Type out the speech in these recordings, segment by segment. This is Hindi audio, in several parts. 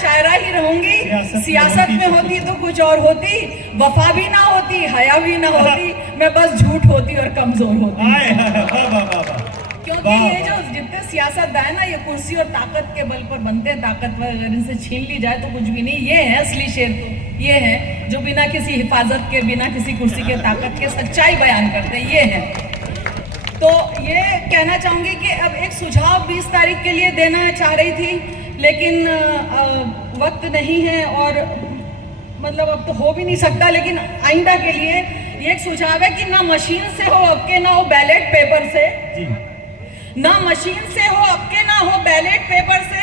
शायरा ही रहूंगी। सियासत में होती तो कुछ और होती, वफा भी ना होती, हया भी ना होती, मैं बस झूठ होती और कमजोर होती। क्योंकि ये जो जितने सियासतदान है ना, ये कुर्सी और ताकत के बल पर बनते हैं, ताकतवर अगर इनसे छीन ली जाए तो कुछ भी नहीं। ये है असली शेर, तो ये है जो बिना किसी हिफाजत के, बिना किसी कुर्सी के ताकत के सच्चाई बयान करते हैं, ये है। तो ये कहना चाहूंगी कि अब एक सुझाव 20 तारीख के लिए देना चाह रही थी, लेकिन वक्त नहीं है और मतलब अब तो हो भी नहीं सकता। लेकिन आइंदा के लिए ये एक सुझाव है कि ना मशीन से हो अब के, ना हो बैलेट पेपर से, ना मशीन से हो अब के, ना हो बैलेट पेपर से।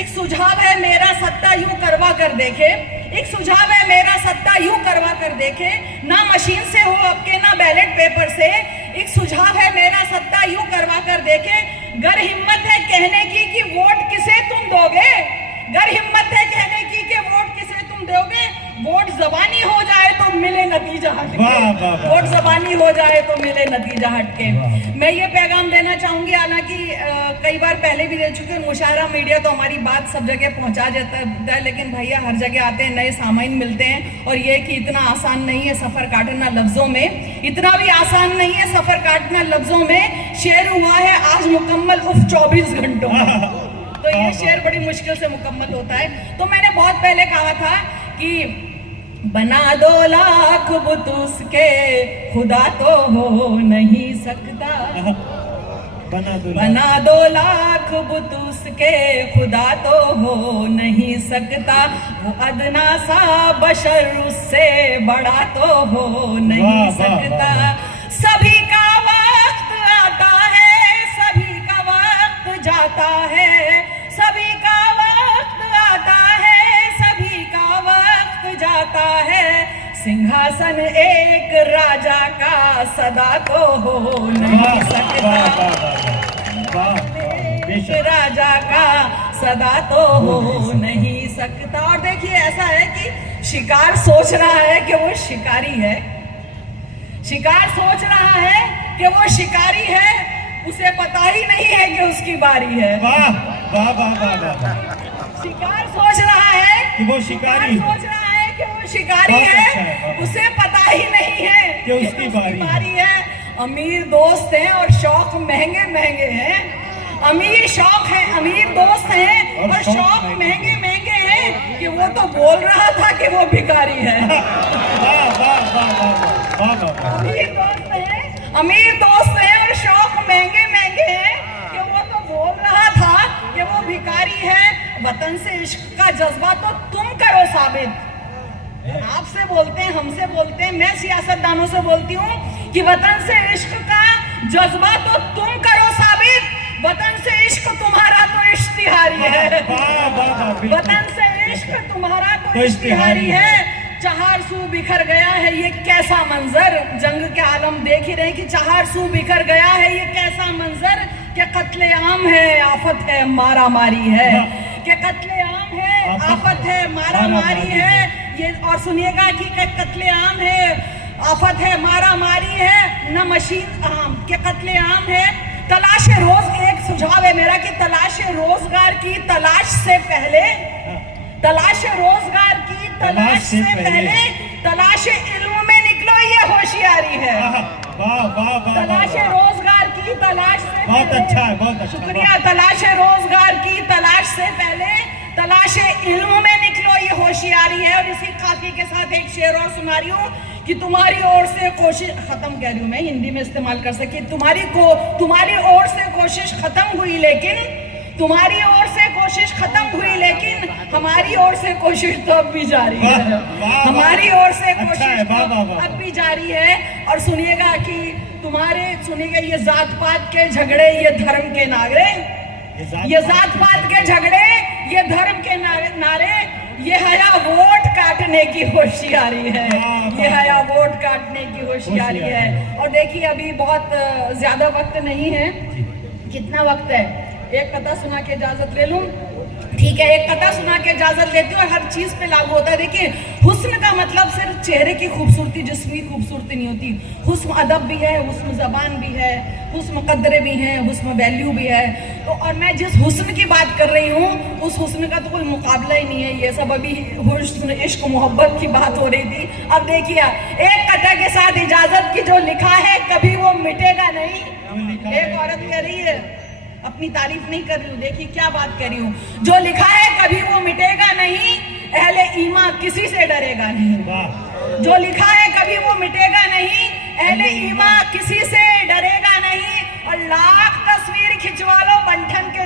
एक सुझाव है मेरा, सत्ता यूं करवा कर देखे। एक सुझाव है मेरा, सत्ता यूं करवा कर देखे, ना मशीन से हो अब के, ना बैलेट पेपर से। एक सुझाव है मेरा, सत्ता यूं करवा कर देखे। गर हिम्मत है कहने की कि वोट किसे तुम दोगे, गर हिम्मत है कहने की कि वोट किसे तुम दोगे। वोट जबानी हो जाए तो मिले नतीजा हटके, वोट जबानी हो जाए तो मिले नतीजा हटके। मैं ये पैगाम देना चाहूंगी, हालांकि कई बार पहले भी दे चुके, मुशायरा मीडिया तो हमारी बात सब जगह पहुंचा देता है, लेकिन भैया हर जगह आते हैं, नए सामाइन मिलते हैं। और ये कि इतना आसान नहीं है सफर काटना लफ्जों में, इतना भी आसान नहीं है सफर काटना लफ्जों में। शेर हुआ है आज मुकम्मल 24 घंटों में, तो ये शेर बड़ी मुश्किल से मुकम्मल होता है। तो मैंने बहुत पहले कहा था कि बना 2 लाख बुत उसके, खुदा तो हो नहीं सकता। बना 2 लाख बुत उसके, खुदा तो हो नहीं सकता। वो अदना सा बशर उससे बड़ा तो हो नहीं सकता। सभी का वक्त आता है, सभी का वक्त जाता है, सभी का वक्त आता है, सभी का वक्त जाता है। सिंहासन एक राजा का सदा तो हो नहीं सकता, राजा का सदा तो हो नहीं सकता। और देखिए ऐसा है कि शिकार सोच रहा है कि वो शिकारी है, शिकार सोच रहा है कि वो शिकारी है, उसे पता ही नहीं है कि उसकी बारी है। वाह वाह वाह वाह। शिकार सोच रहा है कि वो शिकारी, सोच रहा है कि वो शिकारी है, उसे पता ही नहीं है कि उसकी बारी है। अमीर दोस्त हैं और शौक महंगे महंगे हैं, अमीर शौक है, अमीर दोस्त हैं और शौक महंगे महंगे हैं, कि वो तो बोल रहा था कि वो भिखारी है। अमीर दोस्त हैं, अमीर दोस्त हैं और शौक महंगे महंगे हैं, कि वो तो बोल रहा था कि वो भिखारी है। वतन से इश्क का जज्बा तो तुम करो साबित। आपसे बोलते हैं, हमसे बोलते हैं, मैं सियासतदानों से बोलती हूँ कि वतन से इश्क का जज्बा तो तुम करो साबित। वतन से इश्क तुम्हारा तो इश्तिहारी है, वतन से इश्क तुम्हारा तो इश्तिहारी है। चार सू बिखर गया है ये कैसा मंजर, जंग के आलम देख ही रहे कि चार सू बिखर गया है ये कैसा मंजर। कि कत्लेआम है, आफत है, मारा मारी है, कि कत्लेआम है, आफत है, मारा मारी है। ये और सुनिएगा कि कत्लेआम है, आफत है, मारा मारी है, न मशीन के कत्लेआम है। तलाश रोज, एक सुझाव है मेरा कि तलाश रोजगार की तलाश से पहले, तलाश रोजगार की तलाश से पहले तलाश इल्म में निकलो, ये होशियारी है। तलाश रोजगार की तलाश से बहुत अच्छा है, बहुत अच्छा, शुक्रिया। तलाश रोजगार की तलाश से पहले तलाश इल्म में निकलो, ये होशियारी है। और इसी काफी के साथ एक शेर और सुना रही हूँ कि तुम्हारी ओर से कोशिश खत्म, कह रही हूँ मैं, हिंदी में इस्तेमाल कर सके, तुम्हारी ओर से कोशिश खत्म हुई, लेकिन तुम्हारी ओर से कोशिश खत्म हुई, लेकिन हमारी ओर से कोशिश तो अब भी जारी है। हमारी ओर से कोशिश अब भी जारी है। और सुनिएगा कि सुनिएगा, ये जात पात के झगड़े, ये धर्म के नारे, ये जात पात के झगड़े, ये धर्म के नारे, ये हया वोट काटने की होशियारी है, ये हया वोट काटने की होशियारी है। और देखिए अभी बहुत ज्यादा वक्त नहीं है, कितना वक्त है, एक कथा सुना के इजाजत ले लूं। ठीक है, एक कथा सुना के इजाजत लेती हूँ और हर चीज पे लागू होता है। देखिए, हुस्न का मतलब सिर्फ चेहरे की खूबसूरती, जिस्मी खूबसूरती नहीं होती। हुस्न अदब भी है, हुस्न जबान भी है, हुस्न कदरे भी हैं, हुस्न वैल्यू भी है। तो और मैं जिस हुस्न की बात कर रही हूँ उस हुस्न का तो कोई मुकाबला ही नहीं है। ये सब अभी हुस्न इश्क मोहब्बत की बात हो रही थी। अब देखिए, एक कथा के साथ इजाजत की, जो लिखा है कभी वो मिटेगा नहीं। एक औरत कह रही है, अपनी तारीफ नहीं कर रही हूँ, देखिए क्या बात कर रही हूँ, जो लिखा है कभी वो मिटेगा नहीं, अहले ईमान किसी से डरेगा नहीं। जो लिखा है कभी वो मिटेगा नहीं, अहले ईमान किसी से डरेगा नहीं। और लाख तस्वीर खिंचवा लो बंठन के